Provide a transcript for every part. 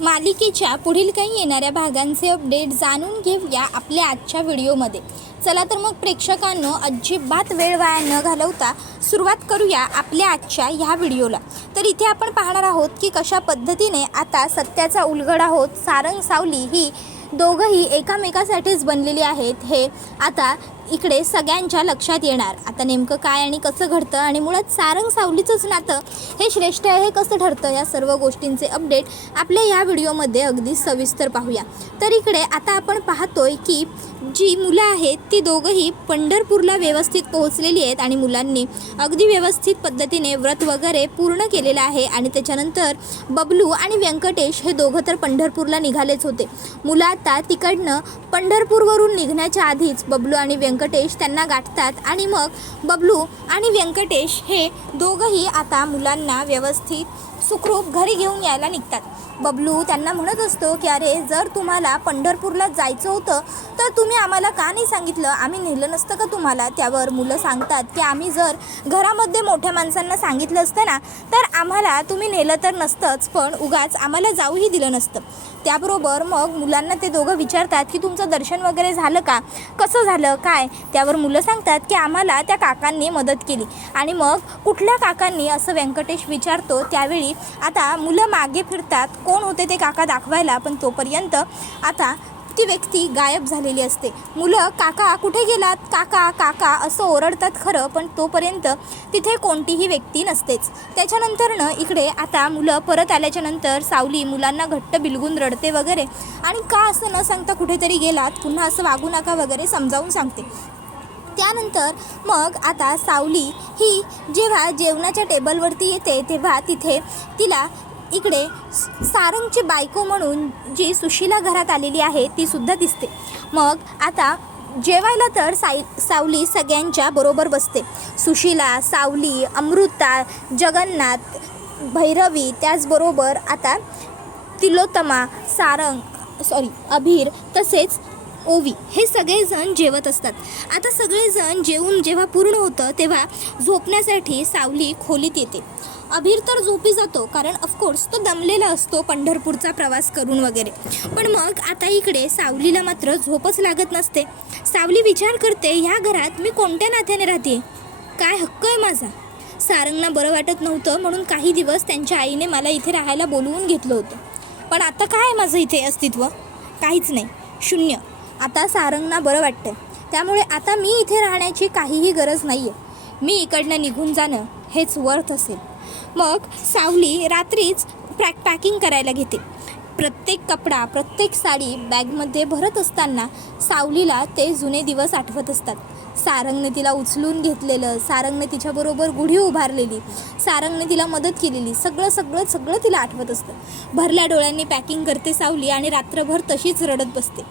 मालिकेच्या पुढील काही येणाऱ्या भागांचे अपडेट जाणून घेऊया आपल्या आजच्या व्हिडिओमध्ये। चला तर मग प्रेक्षकांनो, अजिबात वेळ वाया न घालवता सुरुवात करूया आपल्या आजच्या ह्या व्हिडिओला। तर इथे आपण पाहणार आहोत की कशा पद्धतीने आता सत्याचा उलगडा होत सारंग सावली ही दोघंही एकामेकासाठीच बनलेली आहेत हे आता इकडे सगळ्यांच्या लक्षात येणार। आता नेमकं काय आणि कसं घडतं आणि मुळात सारंग सावलीचंच नातं हे श्रेष्ठ आहे हे कसं ठरतं, या सर्व गोष्टींचे अपडेट आपल्या या व्हिडिओमध्ये अगदी सविस्तर पाहूया। तर इकडे आता आपण पाहतोय की जी मुलं आहेत ती दोघंही पंढरपूरला व्यवस्थित पोहोचलेली आहेत आणि मुलांनी अगदी व्यवस्थित पद्धतीने व्रत वगैरे पूर्ण केलेलं आहे। आणि त्याच्यानंतर बबलू आणि व्यंकटेश हे दोघं तर पंढरपूरला निघालेच होते। मुलं आता तिकडनं पंढरपूरवरून निघण्याच्या आधीच बबलू आणि व्यंकटेश त्यांना गाठतात आणि मग बबलू आणि व्यंकटेश हे दोघंही आता मुलांना व्यवस्थित सुखरूप घरी घेऊन यायला निघतात। बबलू त्यांना म्हणत असतो की अरे, जर तुम्हाला पंढरपूरला जायचं होतं तर तुम्ही आम्हाला का नाही सांगितलं, आम्ही नेलं नसतं का तुम्हाला। त्यावर मुलं सांगतात की आम्ही जर घरामध्ये मोठ्या माणसांना सांगितलं असतं ना तर आम्हाला तुम्ही नेलं तर नसतंच, पण उगाच आम्हाला जाऊही दिलं नसतं। त्याबरोबर मग मुलांना ते दोघं विचारतात की तुमचं दर्शन वगैरे झालं का, कसं झालं काय। त्यावर मुलं सांगतात की आम्हाला त्या काकांनी मदत केली। आणि मग कुठल्या काकांनी असं व्यंकटेश विचारतो। त्यावेळी आता मुलं मागे फिरतात कोण होते ते काका दाखवायला, पण तोपर्यंत आता ती व्यक्ती गायब झालेली असते। मुलं काका कुठे गेलात, काका काका असं ओरडतात खरं, पण तोपर्यंत तिथे कोणतीही व्यक्ती नसतेच। त्याच्यानंतरनं इकडे आता मुलं परत आल्याच्या नंतर सावली मुलांना घट्ट बिलगून रडते वगैरे आणि का असं न सांगता कुठेतरी गेलात, पुन्हा असं वागू नका वगैरे समजावून सांगते। त्यानंतर मग आता सावली ही जेव्हा जेवणाच्या टेबलवरती येते तेव्हा तिथे तिला इकडे सारंगची बायको म्हणून जी सुशीला घरात आलेली आहे ती सुद्धा दिसते। मग आता जेवायला तर सावली सगळ्यांच्या बरोबर बसते। सुशीला, सावली, अमृता, जगन्नाथ, भैरवी, त्याचबरोबर आता तिलोत्तमा, अभिर तसेच ओवी हे सगळेजण जेवत असतात। आता सगळेजण जेवून जेव्हा पूर्ण होतं तेव्हा झोपण्यासाठी सावली खोलीत येते। अभिर तर झोपी जातो कारण ऑफकोर्स तो दमलेला असतो पंढरपूरचा प्रवास करून वगैरे, पण मग आता इकडे सावलीला मात्र झोपच लागत नसते। सावली विचार करते, ह्या घरात मी कोणत्या नात्याने राहते, काय हक्क आहे माझा। सारंगना बरं वाटत नव्हतं म्हणून काही दिवस त्यांच्या आईने मला इथे राहायला बोलवून घेतलं होतं, पण आता काय माझं इथे अस्तित्व, काहीच नाही, शून्य। आता सारंगना बरं वाटतं त्यामुळे आता मी इथे राहण्याची काहीही गरज नाही आहे, मी इकडनं निघून जाणं हेच वर्थ असेल। मग सावली रात्रीच पॅकिंग करायला घेते। प्रत्येक कपडा, प्रत्येक साडी बॅगमध्ये भरत असताना सावलीला ते जुने दिवस आठवत असतात। सारंगने तिला उचलून घेतलेलं, सारंगने तिच्याबरोबर गुढी उभारलेली, सारंगने तिला मदत केलेली, सगळं तिला आठवत असतं। भरल्या डोळ्यांनी पॅकिंग करते सावली आणि रात्रभर तशीच रडत बसते।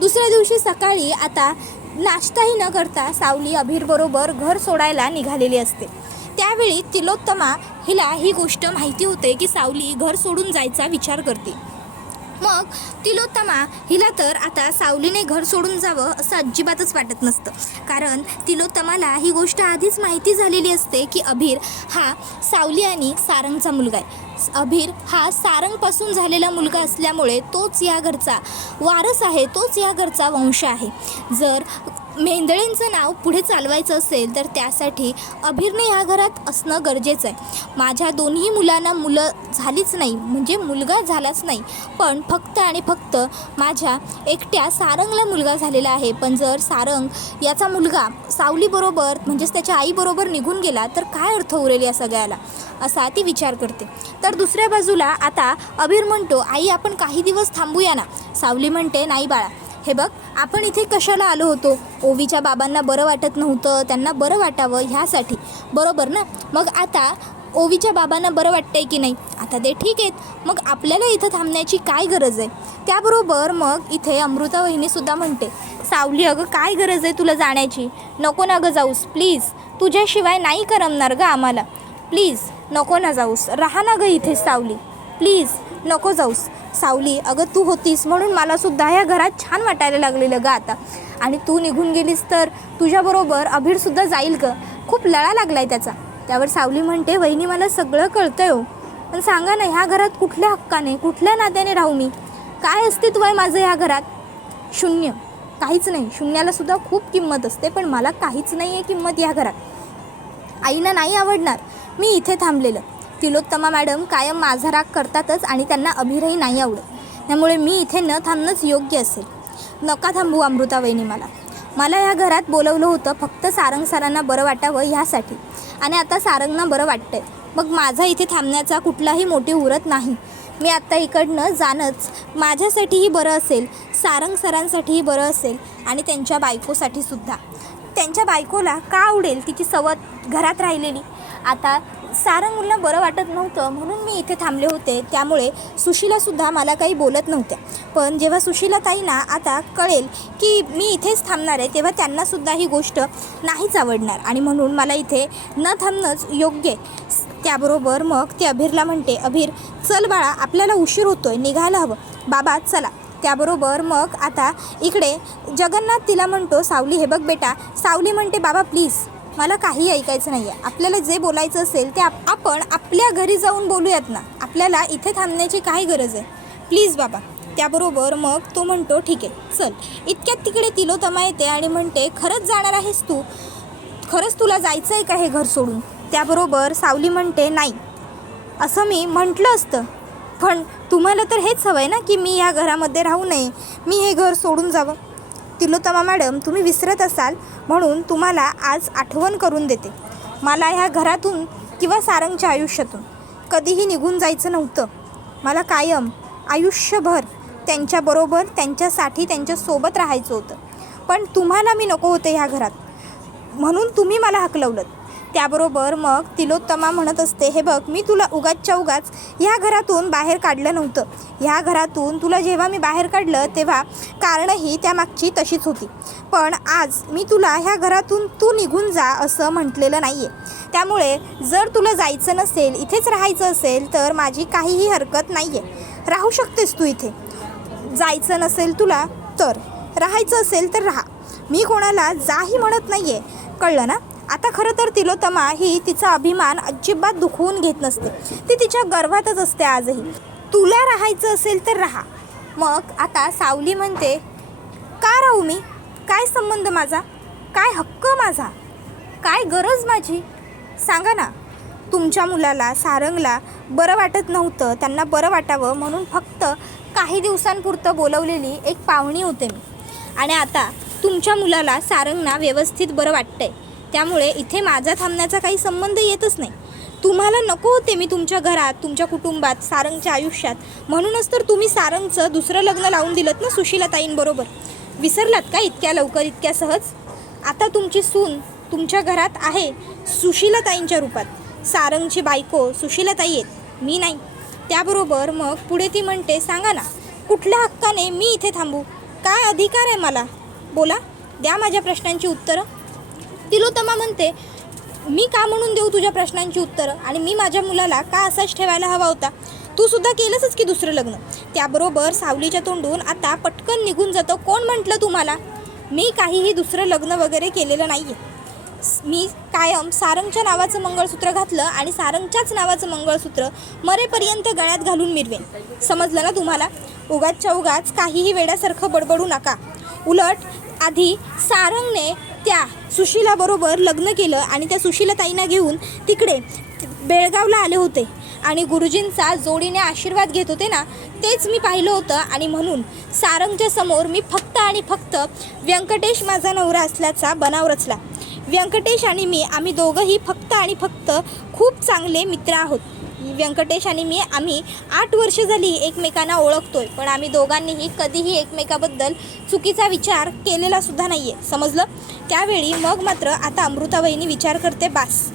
दुसऱ्या दिवशी सकाळी आता नाश्ताही न करता सावली अभिरबरोबर घर सोडायला निघालेली असते। त्यावेळी तिलोत्तमा हिला ही गोष्ट माहिती होते की सावली घर सोडून जायचा विचार करते। मग तिलोत्तमा हिला तर आता सावलीने घर सोडून जावं असं अजिबातच वाटत नसतं, कारण तिलोत्तमाला ही गोष्ट आधीच माहिती झालेली असते की अभिर हा सावली आणि सारंगचा मुलगा आहे। अभिर हा सारंगपासून झालेला मुलगा असल्यामुळे तोच या घरचा वारस आहे, तोच या घरचा वंश आहे। जर मेंदळेंचं नाव पुढे चालवायचं असेल तर त्यासाठी अभिरने ह्या घरात असणं गरजेचं आहे। माझ्या दोन्ही मुलांना मुलं झालीच नाही, म्हणजे मुलगा झालाच नाही, पण फक्त आणि फक्त माझ्या एकट्या सारंगला मुलगा झालेला आहे। पण जर सारंग याचा मुलगा सावलीबरोबर म्हणजेच त्याच्या आईबरोबर निघून गेला तर काय अर्थ उरेल या सगळ्याला, असा ती विचार करते। तर दुसऱ्या बाजूला आता अभिर म्हणतो, आई आपण काही दिवस थांबूया ना। सावली म्हणते, नाही बाळा, हे बघ आपण इथे कशाला आलो होतो, ओवीच्या बाबांना बरं वाटत नव्हतं, त्यांना बरं वाटावं ह्यासाठी, बरोबर ना। मग आता ओवीच्या बाबांना बरं वाटतंय की नाही, आता ते ठीक आहेत, मग आपल्याला इथं थांबण्याची काय गरज आहे। त्याबरोबर मग इथे अमृता वहिनीसुद्धा म्हणते, सावली अगं काय गरज आहे तुला जाण्याची, नको ना गं जाऊस प्लीज, तुझ्याशिवाय नाही करमणार गं आम्हाला, प्लीज नको ना जाऊस, राहा ना गं इथे सावली, प्लीज नको जाऊस। सावली अगं तू होतीस म्हणून मलासुद्धा ह्या घरात छान वाटायला लागलेलं गं आता, आणि तू निघून गेलीस तर तुझ्याबरोबर अभिरसुद्धा जाईल गं, खूप लळा लागलाय त्याचा। त्यावर सावली म्हणते, वहिनी मला सगळं कळतंय हो, पण सांगा ना, ह्या घरात कुठल्या हक्काने, कुठल्या नात्याने राहू मी? काय अस्तित्व आहे माझं ह्या घरात? शून्य, काहीच नाही. शून्यालासुद्धा खूप किंमत असते, पण मला काहीच नाही आहे किंमत ह्या घरात. आईना नाही आवडणार मी इथे थांबलेलं. तिलोत्तमा मॅडम कायम माझा राग करतातच आणि त्यांना अभिरही नाही आवडत. त्यामुळे मी इथे न थांबणंच योग्य असेल. नका थांबू अमृता वहिनी. मला या घरात बोलवलं होतं फक्त सारंग सरांना बरं वाटावं ह्यासाठी, आणि आता सारंगना बरं वाटतंय. मग माझा इथे थांबण्याचा कुठलाही मोटिव्ह उरत नाही. मी आत्ता इकडनं जाणंच माझ्यासाठीही बरं असेल, सारंग सरांसाठीही बरं असेल आणि त्यांच्या बायकोसाठीसुद्धा. त्यांच्या बायकोला का आवडेल तिची सवत घरात राहिलेली? आता सारंगला बरं वाटत नव्हतं म्हणून मी इथे थांबले होते. त्यामुळे सुशीलासुद्धा मला काही बोलत नव्हत्या. पण जेव्हा सुशीलाताईंना आता कळेल की मी इथेच थांबणार आहे, तेव्हा त्यांनासुद्धा ही गोष्ट नाहीच आवडणार आणि म्हणून मला इथे न थांबणंच योग्य आहे. त्याबरोबर मग ते अभिरला म्हणते, अभिर चल बाळा, आपल्याला उशीर होतोय, निघायला हवं. बाबा चला. त्याबरोबर मग आता इकडे जगन्नाथ तिला म्हणतो, सावली हे बघ बेटा. सावली म्हणते, बाबा प्लीज मला काही ऐकायचं नाही आहे. आपल्याला जे बोलायचं असेल ते आपण आपल्या घरी जाऊन बोलूयात ना. आपल्याला इथे थांबण्याची काय गरज आहे, प्लीज बाबा. त्याबरोबर मग तो म्हणतो, ठीक आहे चल. इतक्यात तिकडे तिलोत्तमा येते आणि म्हणते, खरंच जाणार आहेस तू? खरंच तुला जायचं आहे का हे घर सोडून? त्याबरोबर सावली म्हणते, नाही असं मी म्हटलं असतं, पण तुम्हाला तर हेच हवं आहे ना की मी या घरामध्ये राहू नये, मी हे घर सोडून जावं. तिलोत्तमा मॅडम, तुम्ही विसरत असाल म्हणून तुम्हाला आज आठवण करून देते. मला ह्या घरातून किंवा सारंगच्या आयुष्यातून कधीही निघून जायचं नव्हतं. मला कायम आयुष्यभर त्यांच्याबरोबर, त्यांच्यासाठी, त्यांच्यासोबत राहायचं होतं. पण तुम्हाला मी नको होते ह्या घरात, म्हणून तुम्ही मला हकलवलं. त्याबरोबर मग तिलोत्तमा म्हणत असते, हे बघ मी तुला उगाचच्या उगाच ह्या घरातून बाहेर काढलं नव्हतं. ह्या घरातून तुला जेव्हा मी बाहेर काढलं तेव्हा कारणही त्यामागची तशीच होती. पण आज मी तुला ह्या घरातून तू निघून जा असं म्हटलेलं नाही आहे. त्यामुळे जर तुला जायचं नसेल, इथेच राहायचं असेल तर माझी काहीही हरकत नाही आहे. राहू शकतेस तू इथे. जायचं नसेल तुला तर, राहायचं असेल तर राहा. मी कोणाला जाही म्हणत नाही आहे, कळलं ना? आता खरं तर तिलोत्तमा ही तिचा अभिमान अजिबात दुखवून घेत नसते. ती तिच्या गर्भातच असते आजही. तुला राहायचं असेल तर राहा. मग आता सावली म्हणते, का राहू मी? काय संबंध माझा? काय हक्क माझा? काय गरज माझी? सांगा ना. तुमच्या मुलाला, सारंगला बरं वाटत नव्हतं, त्यांना बरं वाटावं म्हणून फक्त काही दिवसांपुरतं बोलवलेली एक पाहुणी होते मी. आणि आता तुमच्या मुलाला, सारंगना व्यवस्थित बरं वाटतंय. त्यामुळे इथे माझा थांबण्याचा काही संबंध येतच नाही. तुम्हाला नको होते मी तुमच्या घरात, तुमच्या कुटुंबात, सारंगच्या आयुष्यात. म्हणूनच तर तुम्ही सारंगचं दुसरं लग्न लावून दिलं ना सुशीलाताईंबरोबर. विसरलात का इतक्या लवकर, इतक्या सहज? आता तुमची सून तुमच्या घरात आहे सुशीलाताईंच्या रूपात. सारंगची बायको सुशीलाताई आहेत, मी नाही. त्याबरोबर मग पुढे ती म्हणते, सांगा ना कुठल्या हक्काने मी इथे थांबू? काय अधिकार आहे मला? बोला, द्या माझ्या प्रश्नांची उत्तरं. तिलोत्तमा म्हणते, मी का म्हणून देऊ तुझ्या प्रश्नांची उत्तरं? आणि मी माझ्या मुलाला का असाच ठेवायला हवा होता? तू सुद्धा केलंसच की दुसरं लग्न. त्याबरोबर सावलीच्या तोंडून आता पटकन निघून जातं, कोण म्हटलं तुम्हाला? मी काहीही दुसरं लग्न वगैरे केलेलं नाही आहे. मी कायम सारंगच्या नावाचं मंगळसूत्र घातलं आणि सारंगच्याच नावाचं मंगळसूत्र मरेपर्यंत गळ्यात घालून मिरवेन. समजलं ना तुम्हाला? उगाचच्या उगाच काहीही वेड्यासारखं बडबडू नका. उलट आधी सारंगने त्या सुशीलाबरोबर लग्न केलं आणि त्या सुशीलाताईंना घेऊन तिकडे बेळगावला आले होते आणि गुरुजींचा जोडीने आशीर्वाद घेत होते ना, तेच मी पाहिलं होतं. आणि म्हणून सारंगच्या समोर मी फक्त आणि फक्त व्यंकटेश माझा नवरा असल्याचा बनाव रचला. व्यंकटेश आणि मी, आम्ही दोघंही फक्त आणि फक्त खूप चांगले मित्र आहोत. व्यंकटेश आणि मी, आम्ही 8 वर्ष झाली एकमेकांना ओळखतोय, पण आम्ही दोघांनीही कधीही एकमेकाबद्दल चुकीचा विचार केलेला सुद्धा नाही आहे. समजलं? त्यावेळी मग मात्र आता अमृता वहिनी विचार करते, बास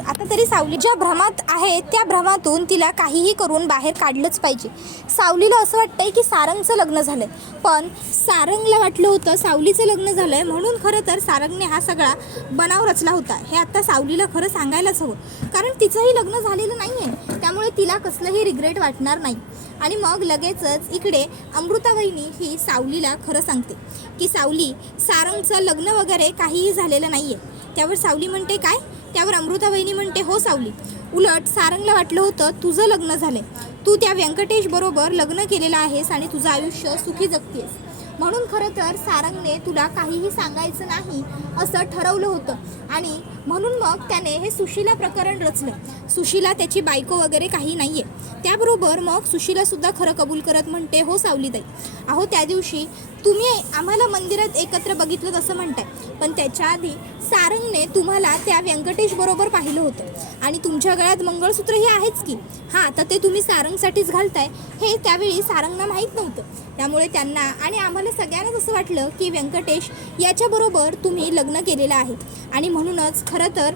आता तरी सावली ज्या भ्रमात आहे त्या भ्रमातून तिला काहीही करून बाहेर काढलंच पाहिजे. सावलीला असं वाटतंय की सारंगचं लग्न झालं आहे, पण सारंगला वाटलं होतं सावलीचं लग्न झालं आहे म्हणून खरं तर सारंगने हा सगळा बनाव रचला होता. हे आता सावलीला खरं सांगायलाच हवं, कारण तिचंही लग्न झालेलं नाही आहे. त्यामुळे तिला कसलंही रिग्रेट वाटणार नाही. आणि मग लगेचच इकडे अमृता वहिनी ही सावलीला खरं सांगते की सावली, सारंगचं लग्न वगैरे काहीही झालेलं नाही आहे. त्यावर सावली म्हणते, काय? त्यावर अमृता वहिनी म्हणते, हो सावली, उलट सारंगला वाटलं होतं तुझं लग्न झालंय, तू त्या व्यंकटेश बरोबर लग्न केलेलं आहेस आणि तुझं आयुष्य सुखी जगतेस. म्हणून खरं तर सारंगने तुला काहीही सांगायचं नाही असं ठरवलं होतं आणि म्हणून मग त्याने हे सुशीला प्रकरण रचलं. सुशीला त्याची बायको वगैरे काही नाही आहे. त्याबरोबर मग सुशीलासुद्धा खरं कबूल करत म्हणते, हो सावलीताई, अहो त्या दिवशी तुम्ही आम्हाला मंदिरात एकत्र बघितलं असं म्हणताय, पण त्याच्या आधी सारंगने तुम्हाला त्या व्यंकटेश बरोबर पाहिलं होतं आणि तुमच्या गळ्यात मंगळसूत्र हे आहेच की. हां, आता ते तुम्ही सारंगसाठीच घालताय हे त्यावेळी सारंगना माहीत नव्हतं. त्यामुळे त्यांना आणि आम्हाला सगळ्यांनाच असं वाटलं की व्यंकटेश याच्याबरोबर तुम्ही लग्न केलेलं आहे आणि म्हणूनच खरं तर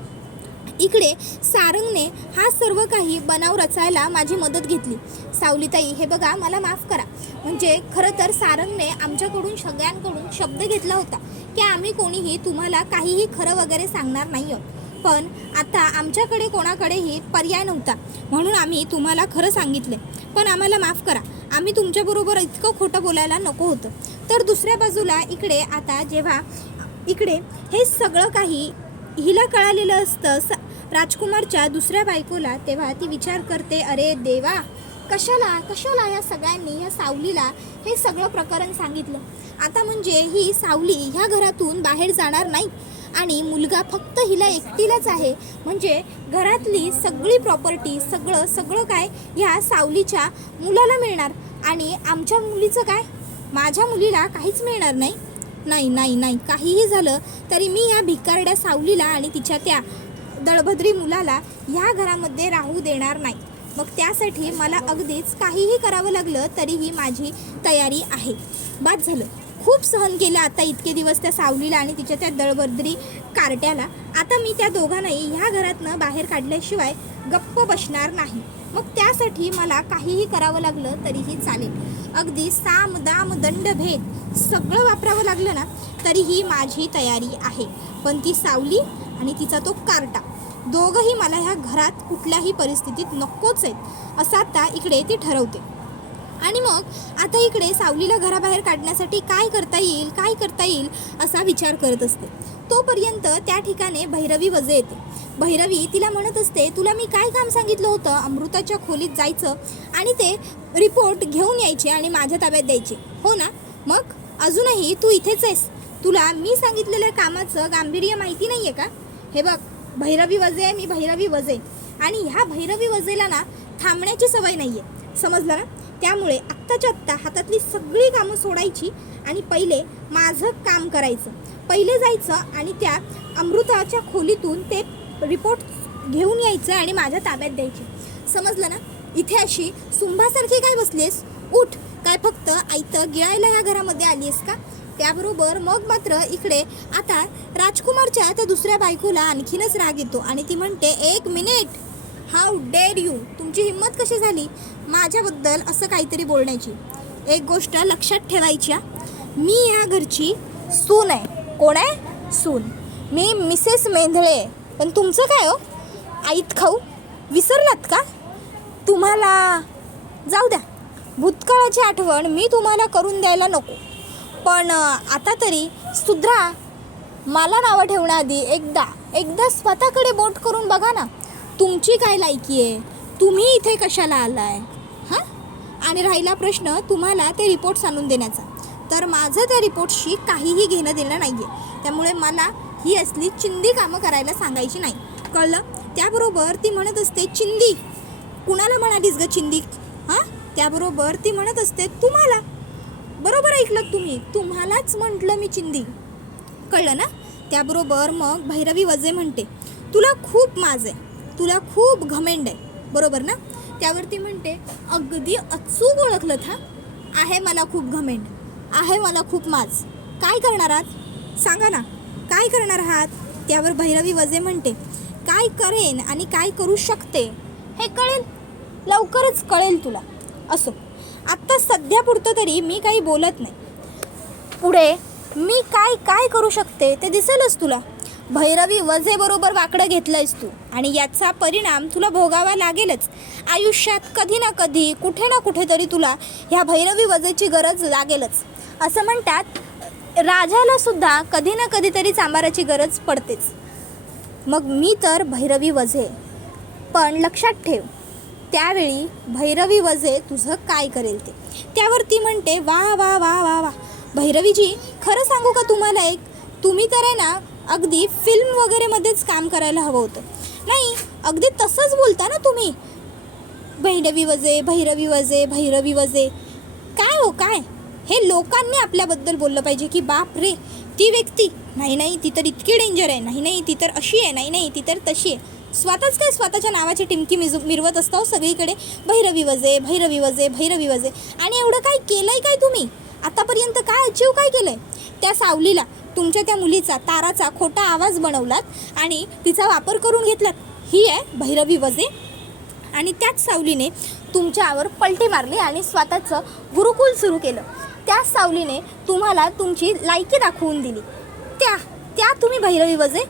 इकडे सारंगने हा सर्व काही बनाव रचायला माझी मदत घेतली. सावलीताई, हे बघा, मला माफ करा. म्हणजे खरं तर सारंगने आमच्याकडून सगळ्यांकडून शब्द घेतला होता की आम्ही कोणीही तुम्हाला काहीही खरं वगैरे सांगणार नाही आहोत, पण आता आमच्याकडे कोणाकडेही पर्याय नव्हता म्हणून आम्ही तुम्हाला खरं सांगितले. पण आम्हाला माफ करा, आम्ही तुमच्याबरोबर इतकं खोटं बोलायला नको होतं. तर दुसऱ्या बाजूला इकडे आता जेव्हा इकडे हे सगळं काही हिला कळालेलं असतं राजकुमारच्या दुसऱ्या बायकोला, तेव्हा ती विचार करते, अरे देवा, कशाला या सगळ्यांनी या सावलीला हे सगळं प्रकरण सांगितलं. आता म्हणजे ही सावली ह्या घरातून बाहेर जाणार नाही आणि मुलगा फक्त हिला एकटीलाच आहे. म्हणजे घरातली सगळी प्रॉपर्टी सगळं काय ह्या सावलीच्या मुलाला मिळणार आणि आमच्या मुलीचं काय, माझ्या मुलीला काहीच मिळणार नाही. नाही, काहीही झालं तरी मी या भिकारड्या सावलीला आणि तिच्या त्या दळभद्री मुलाला ह्या घरामध्ये राहू देणार नाही. मग त्यासाठी मला अगदीच काहीही करावं लागलं तरीही माझी तयारी आहे. बाद झालं, खूप सहन केलं आता इतके दिवस त्या सावलीला आणि तिच्या त्या दळभद्री कार्ट्याला. आता मी त्या दोघांनाही ह्या घरातनं बाहेर काढल्याशिवाय गप्प बसणार नाही. मग त्यासाठी मला काहीही करावं लागलं तरीही चालेल. अगदी साम दाम दंड भेद सगळं वापरावं लागलं ना तरीही माझी तयारी आहे. पण ती सावली आणि तिचा तो कार्टा दोघंही मला ह्या घरात कुठल्याही परिस्थितीत नकोच आहेत असं आता इकडे ती ठरवते. आणि मग आता इकडे सावलीला घराबाहेर काढण्यासाठी काय करता येईल असा विचार करत असते. तोपर्यंत त्या ठिकाणी भैरवी वजे येते. भैरवी तिला म्हणत असते, तुला मी काय काम सांगितलं होतं, अमृताच्या खोलीत जायचं आणि ते रिपोर्ट घेऊन यायचे आणि माझ्या ताब्यात द्यायचे, हो ना? मग अजूनही तू इथेच आहेस, तुला मी सांगितलेल्या कामाचं गांभीर्य माहिती नाही आहे का? हे बघ, भैरवी वजे, मी भैरवी वजे आणि ह्या भैरवी वजेला ना थांबण्याची सवय नाही आहे, समजलं ना? त्यामुळे आत्ताच्या आत्ता हातातली सगळी कामं सोडायची आणि पहिले माझं काम करायचं. पहिले जायचं आणि त्या अमृताच्या खोलीतून ते रिपोर्ट घेऊन यायचं आणि माझ्या ताब्यात द्यायचे, समजलं ना? इथे अशी सुंभासारखी काय बसलीस? उठ, काय फक्त आयतं गिळायला ह्या घरामध्ये आली आहेस का? त्याबरोबर मग मात्र इकडे आता राजकुमारच्या त्या दुसऱ्या बायकोला आणखीनच राग येतो आणि ती म्हणते, एक मिनिट, हाऊ डेअर यू, तुमची हिंमत कशी झाली माझ्याबद्दल असं काहीतरी बोलण्याची? एक गोष्ट लक्षात ठेवायची, मी या घरची सून आहे. कोण आहे? सून. मी मिसेस मेंधळे. पण तुमचं काय हो, आईत खाऊ विसरलात का? तुम्हाला जाऊ द्या, भूतकाळाची आठवण मी तुम्हाला करून द्यायला नको, पण आता तरी सुधरा. मला नावं ठेवण्याआधी एकदा स्वतःकडे बोट करून बघा ना, तुमची काय लायकी आहे, तुम्ही इथे कशाला आलाय? हां, आणि राहिला प्रश्न तुम्हाला ते रिपोर्ट्स आणून देण्याचा, तर माझं त्या रिपोर्टशी काहीही घेणं देणं नाही आहे. त्यामुळे मला ही असली चिंदी कामं करायला सांगायची नाही, कळलं? त्याबरोबर ती म्हणत असते, चिंदी कुणाला म्हणालीस ग चिंदी? हां, त्याबरोबर ती म्हणत असते, तुम्हाला. बरोबर ऐकलं तुम्ही, तुम्हालाच म्हटलं मी चिंदी, कळलं ना? त्याबरोबर मग भैरवी वजे म्हणते, तुला खूप माज आहे, तुला खूप घमेंड आहे, बरोबर ना? त्यावरती म्हणते, अगदी अचूक ओळखलं था, आहे मला खूप घमेंड, आहे मला खूप माज. काय करणार आहात सांगा ना, काय करणार आहात? त्यावर भैरवी वजे म्हणते, काय करेन आणि काय करू शकते हे कळेल, लवकरच कळेल तुला. असो, आत्ता सध्यापुरतं तरी मी काही बोलत नाही, पुढे मी काय करू शकते ते दिसेलच तुला. भैरवी वजे बरोबर वाकडं घेतलंयस तू आणि याचा परिणाम तुला भोगावा लागेलच. आयुष्यात कधी ना कधी कुठे ना कुठेतरी तुला ह्या भैरवी वजेची गरज लागेलच. असं म्हणतात, राजाला सुद्धा कधी ना कधीतरी चांभाराची गरज पडतेच. मग मी तर भैरवी वजे, पण लक्षात ठेव, त्यावेळी भैरवी वजे तुझं काय करेल ते. त्यावर ती म्हणते, वा वा वा वा वा भैरवीजी, खरं सांगू का तुम्हाला एक, तुम्ही तर आहे ना अगदी फिल्म वगैरेमध्येच काम करायला हवं होतं. नाही, अगदी तसंच बोलता ना तुम्ही, भैरवी वजे भैरवी वजे भैरवी वजे. काय हो काय, हे लोकांनी आपल्याबद्दल बोललं पाहिजे की बाप रे ती व्यक्ती, नाही नाही ती तर इतकी डेंजर आहे, नाही नाही ती तर अशी आहे, नाही नाही ती तर तशी आहे. स्वतःच काय स्वतःच्या नावाची टिमकी मिरवत असता सगळीकडे, भैरवी वजे भैरवी वजे भैरवी वजे. आणि एवढं काय केलंय काय तुम्ही आतापर्यंत, काय अचीव काय केलंय? त्या सावलीला, तुमच्या त्या मुलीचा ताराचा खोटा आवाज बनवलात आणि तिचा वापर करून घेतलात. ही आहे भैरवी वजे. आणि त्याच सावलीने तुमच्यावर पलटी मारली आणि स्वतःचं गुरुकुल सुरू केलं. त्याच सावलीने तुम्हाला तुमची लायकी दाखवून दिली. त्या तुम्ही भैरवी वजे,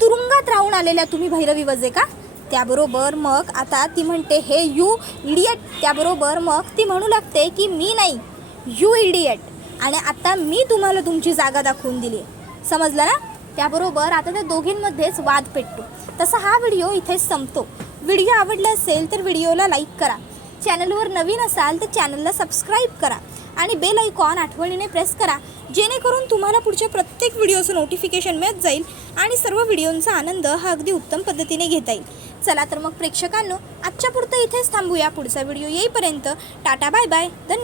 तुरुंगात राहून आलेल्या तुम्ही भैरवी वजे का? त्याबरोबर मग आता ती म्हणते, हे यू इडियट. त्याबरोबर मग ती म्हणू लागते की मी नाही, यू इडियट. आणि आता मी तुम्हाला तुमची जागा दाखवून दिली, समजलं ना? त्याबरोबर आता त्या दोघींमध्येच वाद पेटतो. तसा हा व्हिडिओ इथेच संपतो. व्हिडिओ आवडला असेल तर व्हिडिओला लाईक करा, चॅनलवर नवीन असाल तर चॅनलला सबस्क्राईब करा आणि बेल आयकॉन आठवणीने प्रेस करा, जेणेकरून तुम्हाला पुढच्या प्रत्येक व्हिडिओचं नोटिफिकेशन मिळत जाईल आणि सर्व व्हिडिओंचा आनंद हा अगदी उत्तम पद्धतीने घेता येईल. चला तर मग प्रेक्षकांनो, आजच्या पुरतं इथेच थांबूया. पुढचा व्हिडिओ येईपर्यंत टाटा बाय बाय, धन्यवाद.